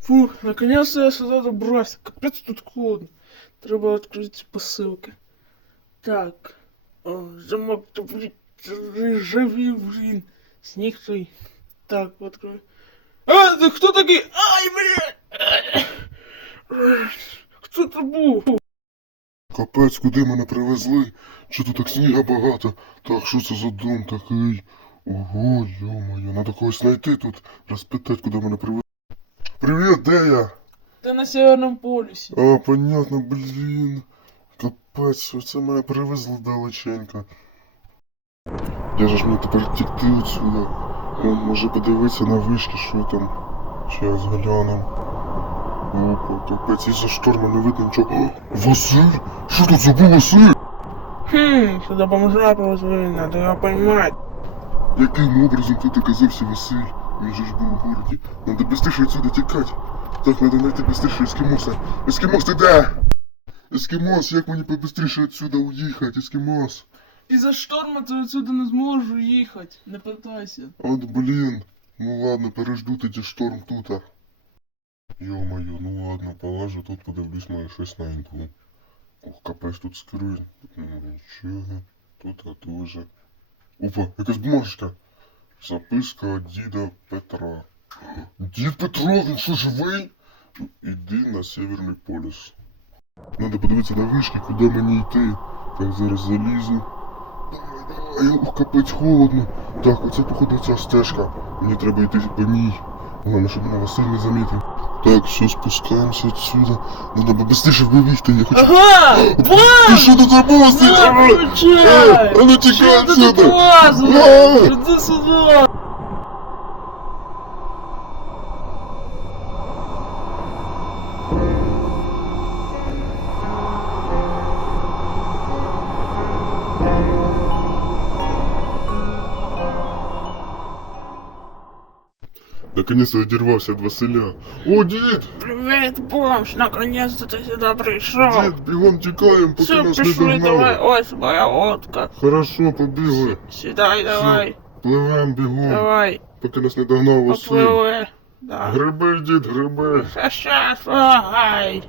Фух, наконец-то я сюда добрался. Капец тут холодно. Треба открыть посылки. Так. О, замок, да блин, ржавел, блин. Снег твой. Так, открой. А, ты кто такой? Ай, блин! Хто це був? Капець, куди мене привезли? Чи тут так сніга багато? Так, що це за дом такий? Ого, йо-моє, надо когось знайти тут, розпитати, куди мене привезли. Привіт, де я? Ти на Северному полюсі. А, понятно, блін. Капець, оце мене привезли далеченько. Я же ж мені тепер тікти отсюда. Ну, може подивитися на вишки, що там. Щас глянем. Опа, капець, із-за шторму не видно нічого. О, Василь? Що тут забув Василь? Хм, сюда бомжа привезли, надо його поймать. Яким образом тут оказався Василь? Він же ж був у городі. Надо быстріше отсюда тікати. Так, надо знайти быстріше ескімоса. Ескімос, ти де? Ескімос, як мені побыстріше отсюда уїхати, ескімос? Із-за шторма ти отсюда не зможу їхати. Не питайся. От блін. Ну ладно, пережду тоді шторм тут. Ё-моё, ну ладно, полажу, тут подивлюсь, може щось знайду. Ох, капець тут скринь. Ну нічого. Тут а дуже. Опа, якась бумажка. Записка від діда Петра. Дід Петро, він що живий? Іди на Северний полюс. Надо подивитися на вишки, куди мені йти. Так, зараз залізу. Давай, давай, капець холодно. Так, оце походу ця стежка. Мені треба йти по ній. Головне, щоб мене Василь не замітив. Так, все, спускаемся отсюда. Надо побыстріше вибігти, я хочу... Ага! Ти Ты что тут Е, включай! А ну тут отсюда! лазиш? А! Іди сюди! Наконец-то одірвався від Василя. О, дід! Привіт, бомж! Наконец-то ти сюди прийшов! Дід, бігом тікаємо, поки Все, нас не пішли, догнали. давай, ось моя лодка. Хорошо, побігли. Сідай, давай, Пливем бігом, давай, поки нас не догнав Василь. попливи. Да. Гриби, дід, гриби. Щас, щас, ай.